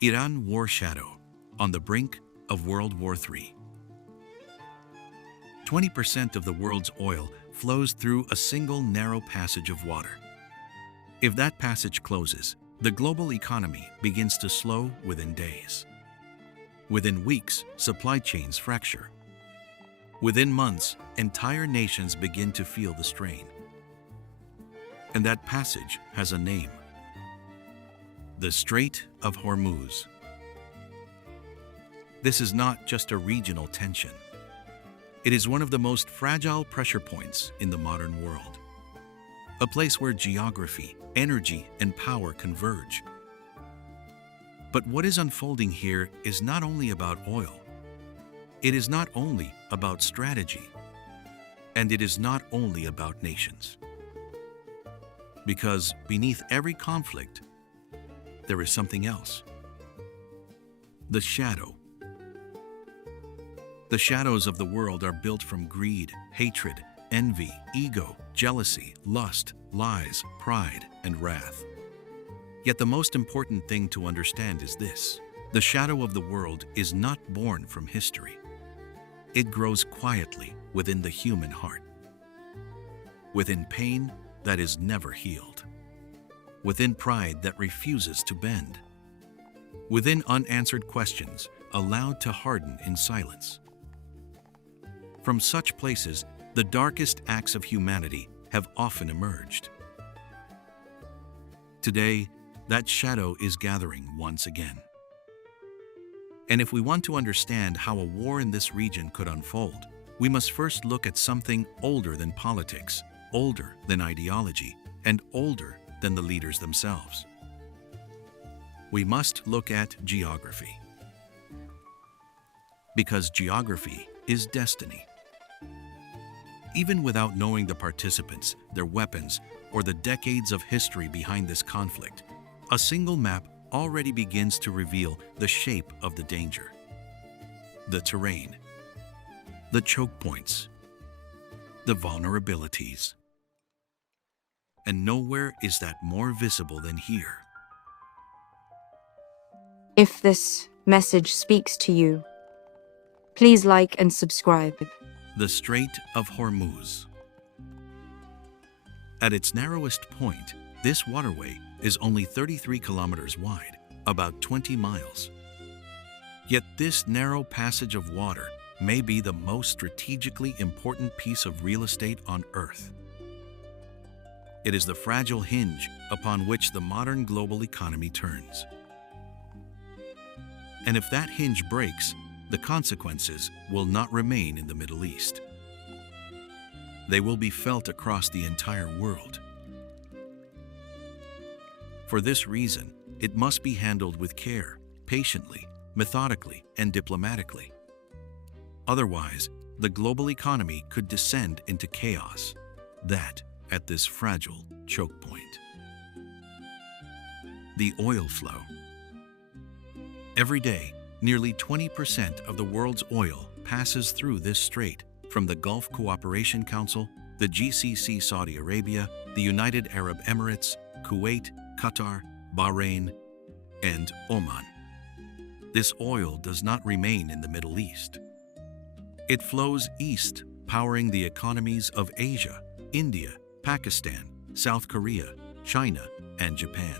Iran war shadow on the brink of World War III. 20% of the world's oil flows through a single narrow passage of water. If that passage closes, the global economy begins to slow within days. Within weeks, supply chains fracture. Within months, entire nations begin to feel the strain. And that passage has a name: the Strait of Hormuz. This is not just a regional tension. It is one of the most fragile pressure points in the modern world. A place where geography, energy, and power converge. But what is unfolding here is not only about oil. It is not only about strategy. And it is not only about nations. Because beneath every conflict, there is something else. The shadow. The shadows of the world are built from greed, hatred, envy, ego, jealousy, lust, lies, pride, and wrath. Yet the most important thing to understand is this: the shadow of the world is not born from history. It grows quietly within the human heart. Within pain that is never healed. Within pride that refuses to bend. Within unanswered questions allowed to harden in silence. From such places, the darkest acts of humanity have often emerged. Today, that shadow is gathering once again. And if we want to understand how a war in this region could unfold, we must first look at something older than politics, older than ideology, and older than the leaders themselves. We must look at geography. Because geography is destiny. Even without knowing the participants, their weapons, or the decades of history behind this conflict, a single map already begins to reveal the shape of the danger, the terrain, the choke points, the vulnerabilities. And nowhere is that more visible than here. If this message speaks to you, please like and subscribe. The Strait of Hormuz. At its narrowest point, this waterway is only 33 kilometers wide, about 20 miles. Yet this narrow passage of water may be the most strategically important piece of real estate on Earth. It is the fragile hinge upon which the modern global economy turns. And if that hinge breaks, the consequences will not remain in the Middle East. They will be felt across the entire world. For this reason, it must be handled with care, patiently, methodically, and diplomatically. Otherwise, the global economy could descend into chaos, that at this fragile choke point. The oil flow. Every day, nearly 20% of the world's oil passes through this strait, from the Gulf Cooperation Council, the GCC Saudi Arabia, the United Arab Emirates, Kuwait, Qatar, Bahrain, and Oman. This oil does not remain in the Middle East. It flows east, powering the economies of Asia, India, Pakistan, South Korea, China, and Japan.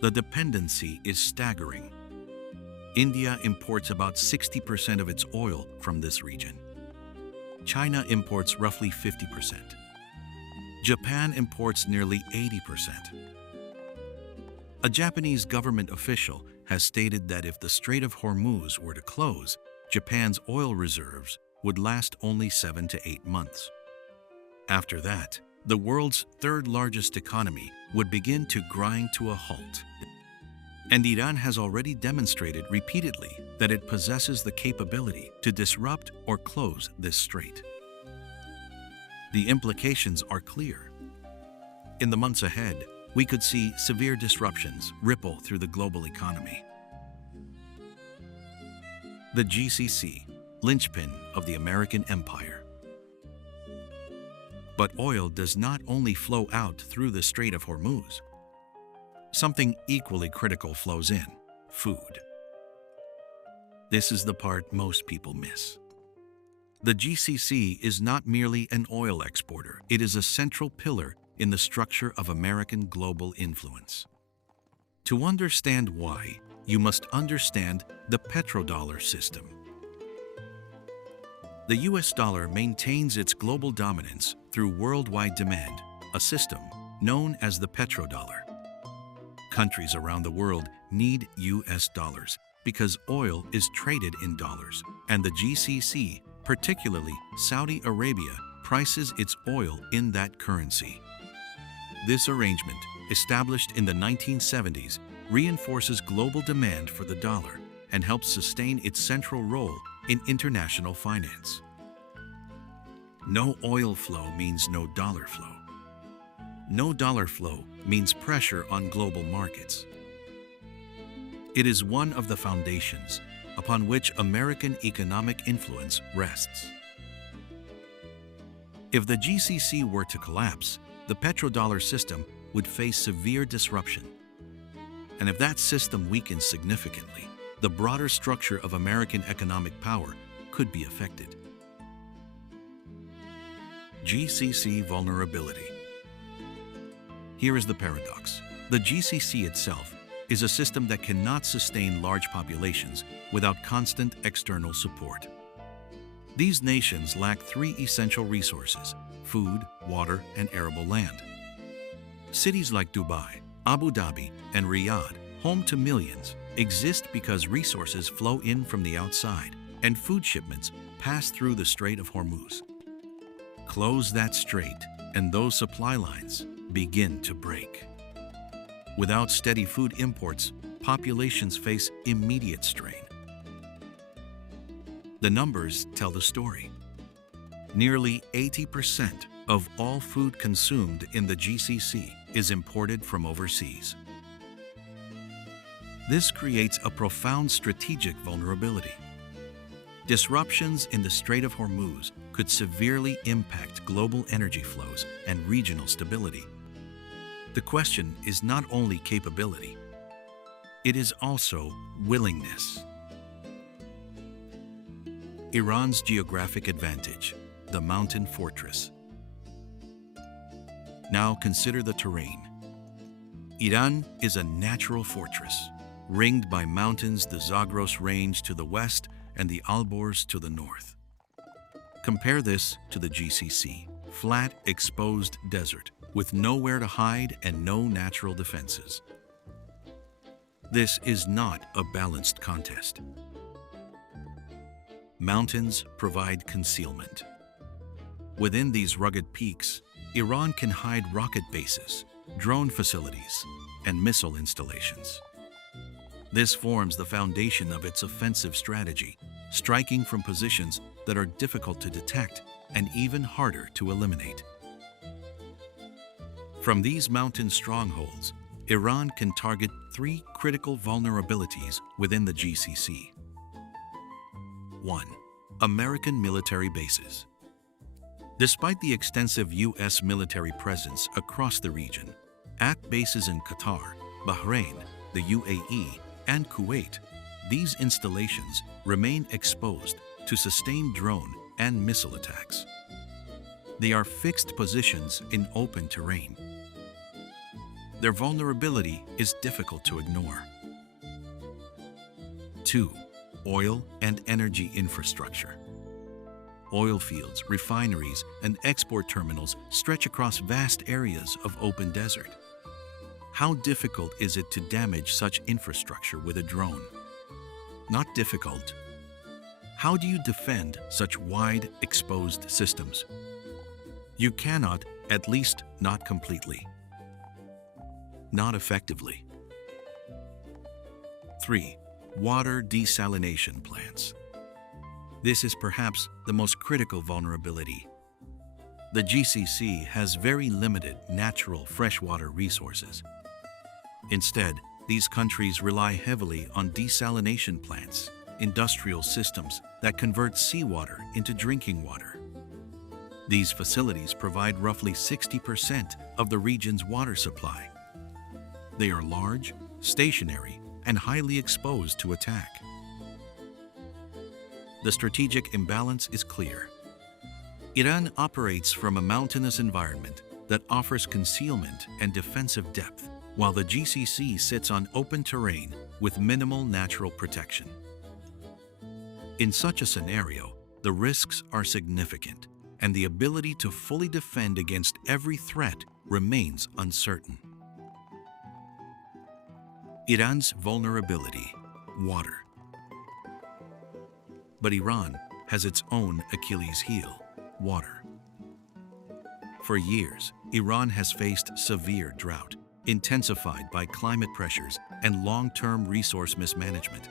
The dependency is staggering. India imports about 60% of its oil from this region. China imports roughly 50%. Japan imports nearly 80%. A Japanese government official has stated that if the Strait of Hormuz were to close, Japan's oil reserves would last only 7 to 8 months. After that, the world's third largest economy would begin to grind to a halt. And Iran has already demonstrated repeatedly that it possesses the capability to disrupt or close this strait. The implications are clear. In the months ahead, we could see severe disruptions ripple through the global economy. The GCC, linchpin of the American empire. But oil does not only flow out through the Strait of Hormuz. something equally critical flows in: food. This is the part most people miss. The GCC is not merely an oil exporter, it is a central pillar in the structure of American global influence. To understand why, you must understand the petrodollar system. The US dollar maintains its global dominance through worldwide demand, a system known as the petrodollar. Countries around the world need US dollars because oil is traded in dollars, and the GCC, particularly Saudi Arabia, prices its oil in that currency. This arrangement, established in the 1970s, reinforces global demand for the dollar and helps sustain its central role in international finance. No oil flow means no dollar flow. No dollar flow means pressure on global markets. It is one of the foundations upon which American economic influence rests. If the GCC were to collapse, the petrodollar system would face severe disruption. And if that system weakens significantly, the broader structure of American economic power could be affected. GCC vulnerability. Here is the paradox. The GCC itself is a system that cannot sustain large populations without constant external support. These nations lack three essential resources: food, water, and arable land. Cities like Dubai, Abu Dhabi, and Riyadh, home to millions, exist because resources flow in from the outside and food shipments pass through the Strait of Hormuz. Close that strait, and those supply lines begin to break. Without steady food imports, populations face immediate strain. The numbers tell the story. Nearly 80% of all food consumed in the GCC is imported from overseas. This creates a profound strategic vulnerability. Disruptions in the Strait of Hormuz could severely impact global energy flows and regional stability. The question is not only capability, it is also willingness. Iran's geographic advantage, the mountain fortress. Now consider the terrain. Iran is a natural fortress, ringed by mountains, the Zagros Range to the west and the Alborz to the north. Compare this to the GCC, flat, exposed desert with nowhere to hide and no natural defenses. This is not a balanced contest. Mountains provide concealment. Within these rugged peaks, Iran can hide rocket bases, drone facilities, and missile installations. This forms the foundation of its offensive strategy, striking from positions that are difficult to detect and even harder to eliminate. From these mountain strongholds, Iran can target three critical vulnerabilities within the GCC. 1. American military bases. Despite the extensive U.S. military presence across the region, at bases in Qatar, Bahrain, the UAE, and Kuwait, these installations remain exposed to sustained drone and missile attacks. They are fixed positions in open terrain. Their vulnerability is difficult to ignore. 2. Oil and energy infrastructure. Oil fields, refineries, and export terminals stretch across vast areas of open desert. How difficult is it to damage such infrastructure with a drone? Not difficult. How do you defend such wide, exposed systems? You cannot, at least not completely. Not effectively. 3. Water desalination plants. This is perhaps the most critical vulnerability. The GCC has very limited natural freshwater resources. Instead, these countries rely heavily on desalination plants, industrial systems that convert seawater into drinking water. These facilities provide roughly 60% of the region's water supply. They are large, stationary, and highly exposed to attack. The strategic imbalance is clear. Iran operates from a mountainous environment that offers concealment and defensive depth, while the GCC sits on open terrain with minimal natural protection. In such a scenario, the risks are significant, and the ability to fully defend against every threat remains uncertain. Iran's vulnerability: water. But Iran has its own Achilles heel: water. For years, Iran has faced severe drought, intensified by climate pressures and long-term resource mismanagement.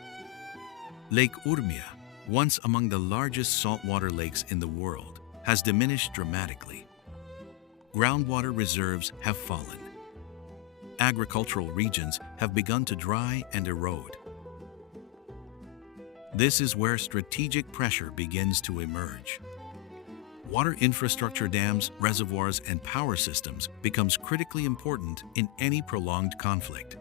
Lake Urmia, once among the largest saltwater lakes in the world, has diminished dramatically. Groundwater reserves have fallen. Agricultural regions have begun to dry and erode. This is where strategic pressure begins to emerge. Water infrastructure, dams, reservoirs, and power systems becomes critically important in any prolonged conflict.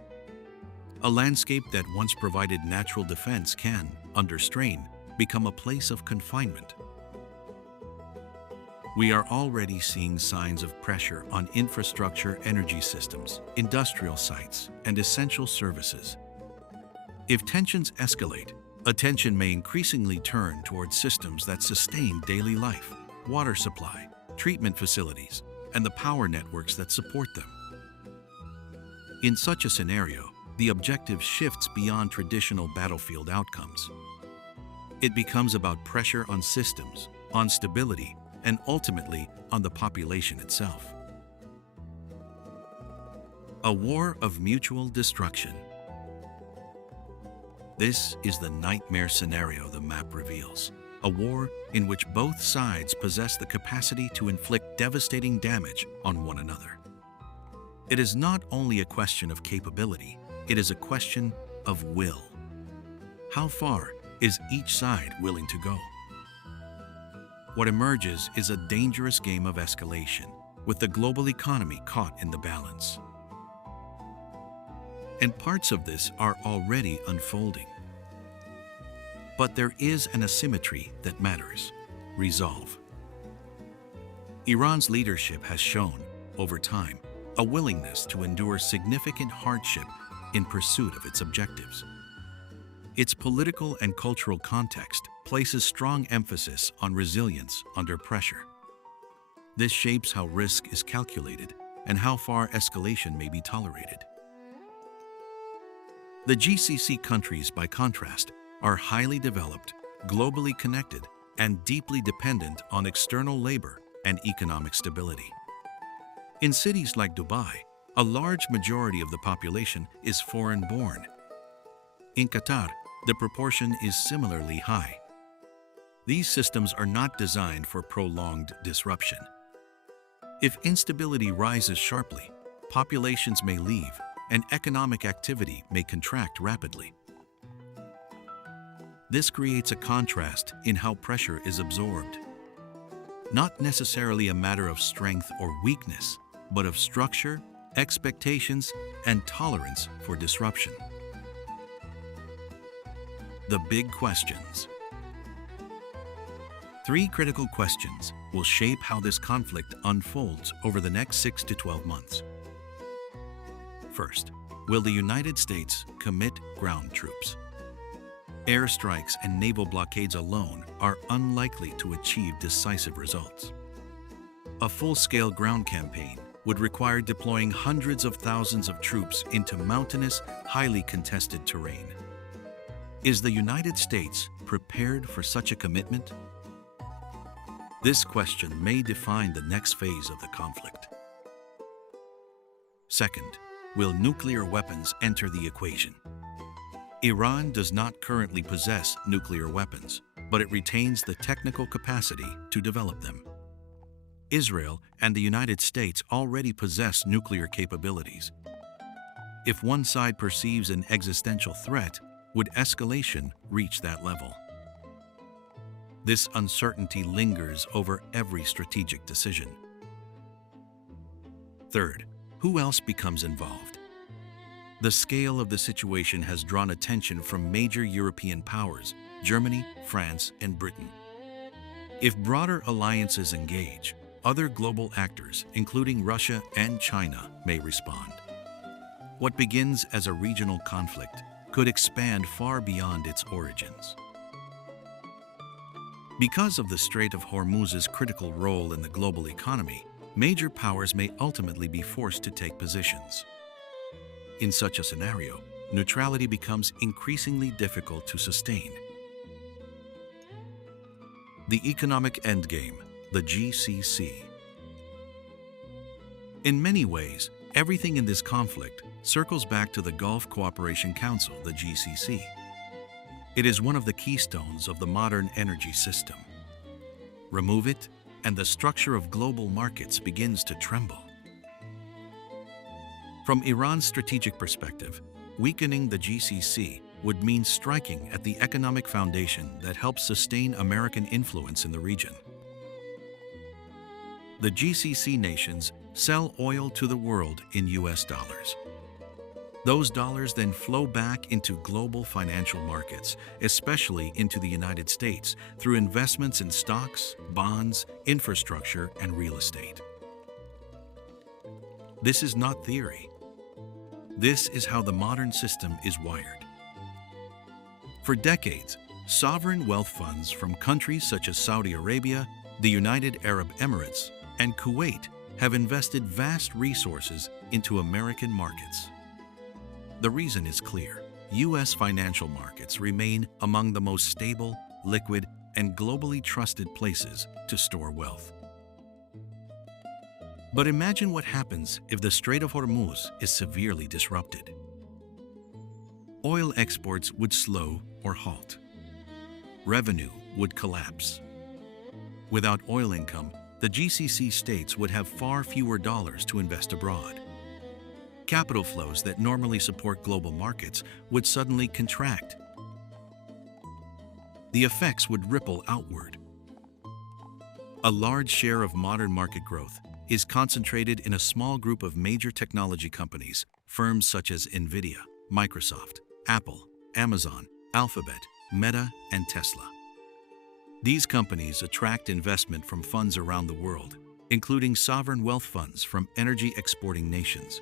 A landscape that once provided natural defense can, under strain, become a place of confinement. We are already seeing signs of pressure on infrastructure, energy systems, industrial sites, and essential services. If tensions escalate, attention may increasingly turn towards systems that sustain daily life: water supply, treatment facilities, and the power networks that support them. In such a scenario, the objective shifts beyond traditional battlefield outcomes. It becomes about pressure on systems, on stability, and ultimately on the population itself. A war of mutual destruction. This is the nightmare scenario the map reveals. A war in which both sides possess the capacity to inflict devastating damage on one another. It is not only a question of capability, it is a question of will. How far is each side willing to go? What emerges is a dangerous game of escalation, with the global economy caught in the balance. And parts of this are already unfolding. But there is an asymmetry that matters: resolve. Iran's leadership has shown, over time, a willingness to endure significant hardship in pursuit of its objectives. Its political and cultural context places strong emphasis on resilience under pressure. This shapes how risk is calculated and how far escalation may be tolerated. The GCC countries, by contrast, are highly developed, globally connected, and deeply dependent on external labor and economic stability. In cities like Dubai, a large majority of the population is foreign-born. In Qatar, the proportion is similarly high. These systems are not designed for prolonged disruption. If instability rises sharply, populations may leave, and economic activity may contract rapidly. This creates a contrast in how pressure is absorbed. Not necessarily a matter of strength or weakness, but of structure, expectations, and tolerance for disruption. The big questions. 3 critical questions will shape how this conflict unfolds over the next 6 to 12 months. First, will the United States commit ground troops? Airstrikes and naval blockades alone are unlikely to achieve decisive results. A full-scale ground campaign would require deploying hundreds of thousands of troops into mountainous, highly contested terrain. Is the United States prepared for such a commitment? This question may define the next phase of the conflict. Second, will nuclear weapons enter the equation? Iran does not currently possess nuclear weapons, but it retains the technical capacity to develop them. Israel and the United States already possess nuclear capabilities. If one side perceives an existential threat, would escalation reach that level? This uncertainty lingers over every strategic decision. Third, who else becomes involved? The scale of the situation has drawn attention from major European powers, Germany, France, and Britain. If broader alliances engage, other global actors, including Russia and China, may respond. What begins as a regional conflict could expand far beyond its origins. Because of the Strait of Hormuz's critical role in the global economy, major powers may ultimately be forced to take positions. In such a scenario, neutrality becomes increasingly difficult to sustain. The economic endgame, the GCC. In many ways, everything in this conflict circles back to the Gulf Cooperation Council, the GCC. It is one of the keystones of the modern energy system. Remove it, and the structure of global markets begins to tremble. From Iran's strategic perspective, weakening the GCC would mean striking at the economic foundation that helps sustain American influence in the region. The GCC nations sell oil to the world in US dollars. Those dollars then flow back into global financial markets, especially into the United States, through investments in stocks, bonds, infrastructure, and real estate. This is not theory. This is how the modern system is wired. For decades, sovereign wealth funds from countries such as Saudi Arabia, the United Arab Emirates, and Kuwait have invested vast resources into American markets. The reason is clear. U.S. financial markets remain among the most stable, liquid, and globally trusted places to store wealth. But imagine what happens if the Strait of Hormuz is severely disrupted. Oil exports would slow or halt. Revenue would collapse. Without oil income, the GCC states would have far fewer dollars to invest abroad. Capital flows that normally support global markets would suddenly contract. The effects would ripple outward. A large share of modern market growth is concentrated in a small group of major technology companies, firms such as Nvidia, Microsoft, Apple, Amazon, Alphabet, Meta, and Tesla. These companies attract investment from funds around the world, including sovereign wealth funds from energy-exporting nations.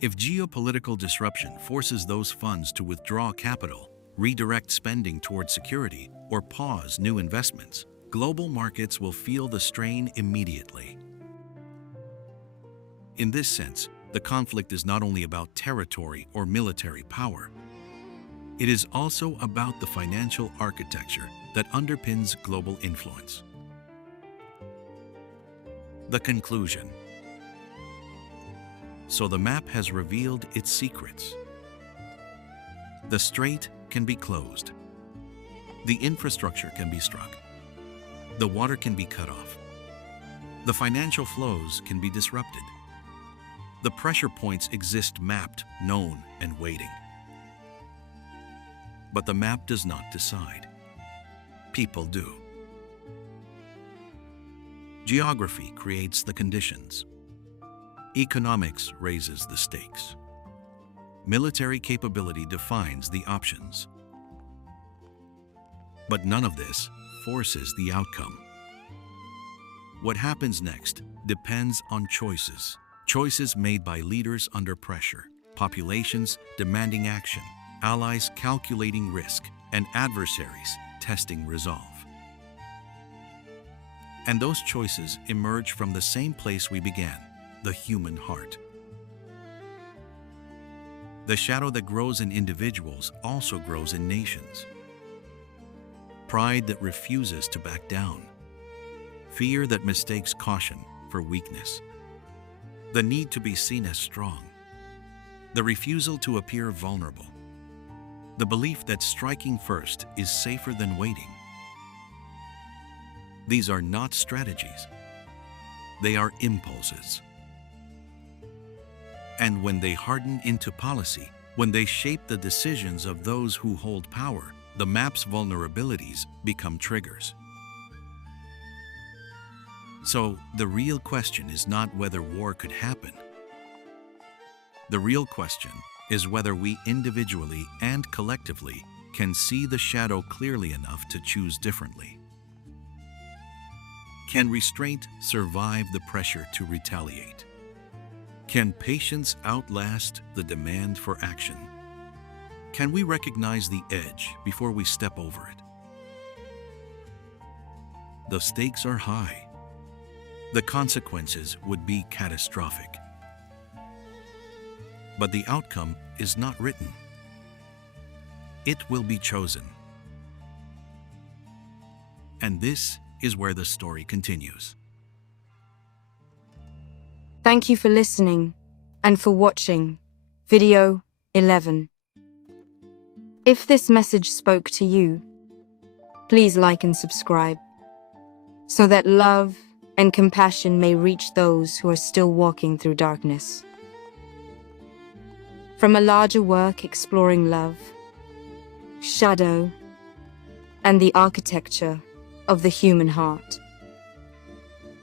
If geopolitical disruption forces those funds to withdraw capital, redirect spending towards security, or pause new investments, global markets will feel the strain immediately. In this sense, the conflict is not only about territory or military power. It is also about the financial architecture that underpins global influence. The conclusion. So the map has revealed its secrets. The strait can be closed. The infrastructure can be struck. The water can be cut off. The financial flows can be disrupted. The pressure points exist mapped, known, and waiting. But the map does not decide. People do. Geography creates the conditions. Economics raises the stakes. Military capability defines the options. But none of this forces the outcome. What happens next depends on choices. Choices made by leaders under pressure, populations demanding action, allies calculating risk, and adversaries testing resolve. And those choices emerge from the same place we began, the human heart. The shadow that grows in individuals also grows in nations. Pride that refuses to back down. Fear that mistakes caution for weakness. The need to be seen as strong. The refusal to appear vulnerable. The belief that striking first is safer than waiting. These are not strategies. They are impulses. And when they harden into policy, when they shape the decisions of those who hold power, the map's vulnerabilities become triggers. So, the real question is not whether war could happen. The real question is whether we individually and collectively can see the shadow clearly enough to choose differently. Can restraint survive the pressure to retaliate? Can patience outlast the demand for action? Can we recognize the edge before we step over it? The stakes are high. The consequences would be catastrophic. But the outcome is not written. It will be chosen. And this is where the story continues. Thank you for listening and for watching video 11. If this message spoke to you, please like and subscribe so that love and compassion may reach those who are still walking through darkness. From a larger work exploring love, shadow, and the architecture of the human heart.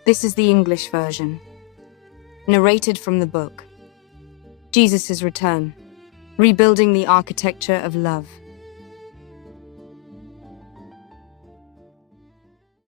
This is the English version, narrated from the book, Jesus' Return, Rebuilding the Architecture of Love.